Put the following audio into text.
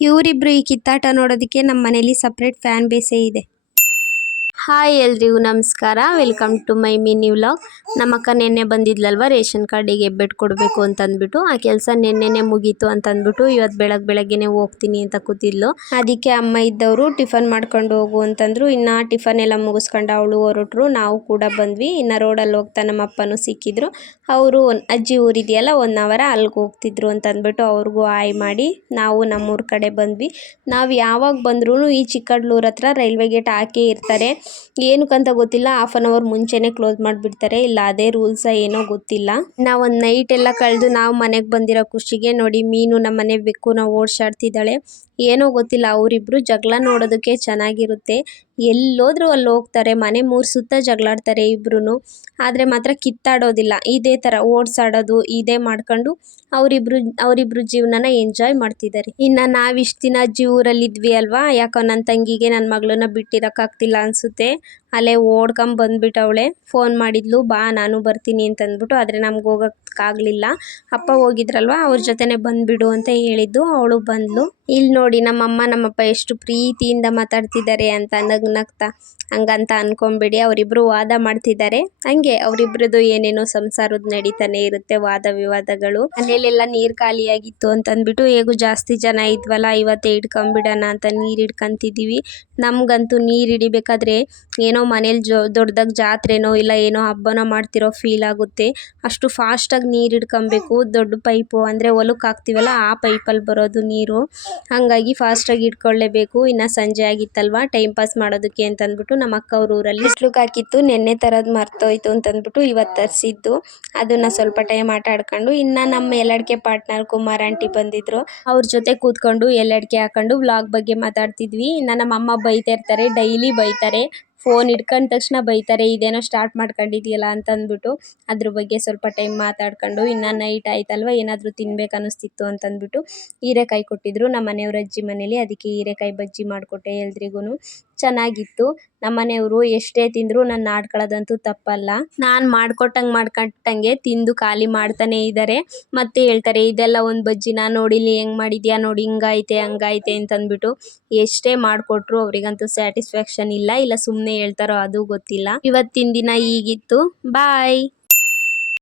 ಇವರಿಬ್ರು ಈ ಕಿತ್ತಾಟ ನೋಡೋದಕ್ಕೆ ನಮ್ಮ ಮನೇಲಿ ಸಪ್ರೇಟ್ ಫ್ಯಾನ್ ಬೇಸೇ ಇದೆ. ಹಾಯ್ ಎಲ್ರಿಗೂ ನಮಸ್ಕಾರ, welcome to my mini vlog. ನಮ್ಮ ಅಕ್ಕ ನೆನ್ನೆ ಬಂದಿದ್ಲಲ್ವ ರೇಷನ್ ಕಾರ್ಡಿಗೆ ಹೆಬ್ಬೆಟ್ಟು ಕೊಡಬೇಕು ಅಂತಂದ್ಬಿಟ್ಟು, ಆ ಕೆಲಸ ನೆನ್ನೆನೆ ಮುಗೀತು ಅಂತಂದ್ಬಿಟ್ಟು ಇವತ್ತು ಬೆಳಗ್ಗೆನೆ ಹೋಗ್ತೀನಿ ಅಂತ ಕೂತಿದ್ಲು. ಅದಕ್ಕೆ ಅಮ್ಮ ಇದ್ದವರು ಟಿಫನ್ ಮಾಡ್ಕೊಂಡು ಹೋಗು ಅಂತಂದ್ರು. ಇನ್ನು ಟಿಫನ್ ಎಲ್ಲ ಮುಗಿಸ್ಕೊಂಡು ಅವಳು ಹೊರಟ್ರು, ನಾವು ಕೂಡ ಬಂದ್ವಿ. ಇನ್ನು ರೋಡಲ್ಲಿ ಹೋಗ್ತಾ ನಮ್ಮ ಅಪ್ಪನೂ ಸಿಕ್ಕಿದ್ರು. ಅವರು ಅಜ್ಜಿ ಊರಿದೆಯಲ್ಲ 1 ಅವರ್ ಅಲ್ಲಿಗೆ ಹೋಗ್ತಿದ್ರು ಅಂತಂದ್ಬಿಟ್ಟು ಅವ್ರಿಗೂ ಹಾಯ್ ಮಾಡಿ ನಾವು ನಮ್ಮೂರ ಕಡೆ ಬಂದ್ವಿ. ನಾವು ಯಾವಾಗ ಬಂದ್ರೂ ಈ ಚಿಕ್ಕಡ್ಲೂರ್ ಹತ್ರ ರೈಲ್ವೆ ಗೇಟ್ ಹಾಕೇ ಇರ್ತಾರೆ. ಏನಕ್ಕಂತ ಗೊತ್ತಿಲ್ಲ, 1/2 ಅವರ್ ಮುಂಚೆನೆ ಕ್ಲೋಸ್ ಮಾಡಿಬಿಡ್ತಾರೆ. ಇಲ್ಲ ಅದೇ ರೂಲ್ಸ ಏನೋ ಗೊತ್ತಿಲ್ಲ. ನಾವು ಒಂದು ನೈಟ್ ಎಲ್ಲ ಕಳೆದು ನಾವು ಮನೆಗೆ ಬಂದಿರೋ ಖುಷಿಗೆ ನೋಡಿ ಮೀನು ನಮ್ಮ ಮನೆ ಬೆಕ್ಕು ನಾವು ಓಡಿಸಾಡ್ತಿದ್ದಾಳೆ. ಏನೋ ಗೊತ್ತಿಲ್ಲ, ಅವರಿಬ್ರು ಜಗಳ ನೋಡೋದಕ್ಕೆ ಚೆನ್ನಾಗಿರುತ್ತೆ. ಎಲ್ಲೋದ್ರೂ ಅಲ್ಲಿ ಹೋಗ್ತಾರೆ, ಮನೆ 3 ಸುತ್ತ ಜಗಳಾಡ್ತಾರೆ ಇಬ್ರು. ಆದರೆ ಮಾತ್ರ ಕಿತ್ತಾಡೋದಿಲ್ಲ. ಇದೇ ಥರ ಓಡಿಸಾಡೋದು ಇದೇ ಮಾಡ್ಕೊಂಡು ಅವರಿಬ್ರು ಜೀವನನ ಎಂಜಾಯ್ ಮಾಡ್ತಿದ್ದಾರೆ. ಇನ್ನು ನಾವು ಇಷ್ಟು ದಿನ ಅಜ್ಜಿ ಊರಲ್ಲಿ ಇದ್ವಿ ಅಲ್ವಾ, ಯಾಕೋ ನನ್ನ ತಂಗಿಗೆ ನನ್ನ ಮಗಳನ್ನ ಬಿಟ್ಟಿರೋಕ್ಕಾಗ್ತಿಲ್ಲ ಅನಿಸುತ್ತೆ. ಅಲ್ಲೇ ಓಡ್ಕೊಂಡ್ ಬಂದ್ಬಿಟ್ಟವಳೆ. ಫೋನ್ ಮಾಡಿದ್ಲು, ಬಾ ನಾನು ಬರ್ತೀನಿ ಅಂತಂದ್ಬಿಟ್ಟು. ಆದರೆ ನಮ್ಗೆ ಹೋಗೋಕ್ಕಾಗಲಿಲ್ಲ. ಅಪ್ಪ ಹೋಗಿದ್ರಲ್ವ, ಅವ್ರ ಜೊತೆನೆ ಬಂದ್ಬಿಡು ಅಂತ ಹೇಳಿದ್ದು. ಅವಳು ಬಂದ್ಲು. ಇಲ್ಲಿ ನೋಡಿ ನಮ್ಮಮ್ಮ ನಮ್ಮಪ್ಪ ಎಷ್ಟು ಪ್ರೀತಿಯಿಂದ ಮಾತಾಡ್ತಿದ್ದಾರೆ ಅಂತ ನಗ್ನಗ್ತಾ. ಹಂಗಂತ ಅನ್ಕೊಂಬೇಡಿ, ಅವರಿಬ್ರು ವಾದ ಮಾಡ್ತಿದ್ದಾರೆ. ಹಂಗೆ ಅವರಿಬ್ರದ್ದು ಏನೇನೋ ಸಂಸಾರದ ನಡೀತಾನೆ ಇರುತ್ತೆ, ವಾದ ವಿವಾದಗಳು. ಮನೇಲೆಲ್ಲ ನೀರು ಖಾಲಿಯಾಗಿತ್ತು ಅಂತಂದ್ಬಿಟ್ಟು ಹೇಗೂ ಜಾಸ್ತಿ ಜನ ಇದ್ವಲ್ಲ, ಇವತ್ತೇ ಇಟ್ಕೊಂಬಿಡೋಣ ಅಂತ ನೀರು ಹಿಡ್ಕೊಂತಿದ್ದೀವಿ. ನಮಗಂತೂ ನೀರು ಹಿಡಿಬೇಕಾದ್ರೆ ಏನೋ ಮನೇಲಿ ದೊಡ್ಡದಾಗಿ ಜಾತ್ರೆನೋ ಇಲ್ಲ ಏನೋ ಹಬ್ಬನೋ ಮಾಡ್ತಿರೋ ಫೀಲ್ ಆಗುತ್ತೆ. ಅಷ್ಟು ಫಾಸ್ಟಾಗಿ ನೀರು ಹಿಡ್ಕೊಬೇಕು. ದೊಡ್ಡ ಪೈಪು ಅಂದರೆ ಹೊಲಕ್ಕೆ ಹಾಕ್ತೀವಲ್ಲ ಆ ಪೈಪಲ್ಲಿ ಬರೋದು ನೀರು. ಹಾಗಾಗಿ ಫಾಸ್ಟಾಗಿ ಇಟ್ಕೊಳ್ಳೇಬೇಕು. ಇನ್ನು ಸಂಜೆ ಆಗಿತ್ತಲ್ವ, ಟೈಮ್ ಪಾಸ್ ಮಾಡೋದಕ್ಕೆ ಅಂತಂದ್ಬಿಟ್ಟು ನಮ್ಮ ಅಕ್ಕ ಅವ್ರ ಊರಲ್ಲಿ ಇಸ್ಲುಕ್ ಹಾಕಿತ್ತು. ನೆನ್ನೆ ತರದ್ ಮರ್ತೋಯ್ತು ಅಂತಂದ್ಬಿಟ್ಟು ಇವತ್ತು ತರಿಸಿದ್ದು. ಅದನ್ನು ಸ್ವಲ್ಪ ಟೈಮ್ ಆಟ ಆಡ್ಕೊಂಡು ಇನ್ನು ನಮ್ಮ ಎಲ್ಲಡಿಕೆ ಪಾರ್ಟ್ನರ್ ಕುಮಾರ್ ಆಂಟಿ ಬಂದಿದ್ರು. ಅವ್ರ ಜೊತೆ ಕೂತ್ಕೊಂಡು ಎಲ್ಲಡಿಕೆ ಹಾಕೊಂಡು ವ್ಲಾಗ್ ಬಗ್ಗೆ ಮಾತಾಡ್ತಿದ್ವಿ. ಇನ್ನು ನಮ್ಮ ಅಮ್ಮ ಬೈತಾ ಇರ್ತಾರೆ, ಡೈಲಿ ಬೈತಾರೆ. ಫೋನ್ ಹಿಡ್ಕೊಂಡ ತಕ್ಷಣ ಬೈತಾರೆ, ಇದೇನೋ ಸ್ಟಾರ್ಟ್ ಮಾಡ್ಕೊಂಡಿದ್ಯಲ್ಲ ಅಂತಂದ್ಬಿಟ್ಟು. ಅದ್ರ ಬಗ್ಗೆ ಸ್ವಲ್ಪ ಟೈಮ್ ಮಾತಾಡ್ಕೊಂಡು ಇನ್ನು ನೈಟ್ ಆಯ್ತಲ್ವ, ಏನಾದರೂ ತಿನ್ಬೇಕು ಅನ್ನಿಸ್ತಿತ್ತು ಅಂತಂದ್ಬಿಟ್ಟು ಹೀರೆಕಾಯಿ ಕೊಟ್ಟಿದ್ರು ನಮ್ಮ ಮನೆಯವ್ರ ಅಜ್ಜಿ ಮನೇಲಿ. ಅದಕ್ಕೆ ಹೀರೆಕಾಯಿ ಬಜ್ಜಿ ಮಾಡಿಕೊಟ್ಟೆ ಎಲ್ರಿಗೂ. ಚೆನ್ನಾಗಿತ್ತು. ನಮ್ಮ ಮನೆಯವರು ಎಷ್ಟೇ ತಿಂದರೂ ನನ್ನ ಆಡ್ಕೊಳ್ಳೋದಂತೂ ತಪ್ಪಲ್ಲ. ನಾನು ಮಾಡ್ಕೊಟ್ಟಂಗೆ ತಿಂದು ಖಾಲಿ ಮಾಡ್ತಾನೆ ಇದ್ದಾರೆ. ಮತ್ತೆ ಹೇಳ್ತಾರೆ, ಇದೆಲ್ಲ ಒಂದು ಬಜ್ಜಿನ ನೋಡಿಲಿ ಹೆಂಗೆ ಮಾಡಿದ್ಯಾ ನೋಡಿ, ಹಿಂಗೈತೆ ಹಂಗೈತೆ ಅಂತಂದ್ಬಿಟ್ಟು. ಎಷ್ಟೇ ಮಾಡಿಕೊಟ್ರು ಅವರಿಗಂತೂ ಸ್ಯಾಟಿಸ್ಫ್ಯಾಕ್ಷನ್ ಇಲ್ಲ ಸುಮ್ಮನೆ ಹೇಳ್ತಾರೋ ಅದು ಗೊತ್ತಿಲ್ಲ. ಇವತ್ತಿನ ದಿನ ಹೀಗಿತ್ತು. ಬಾಯ್.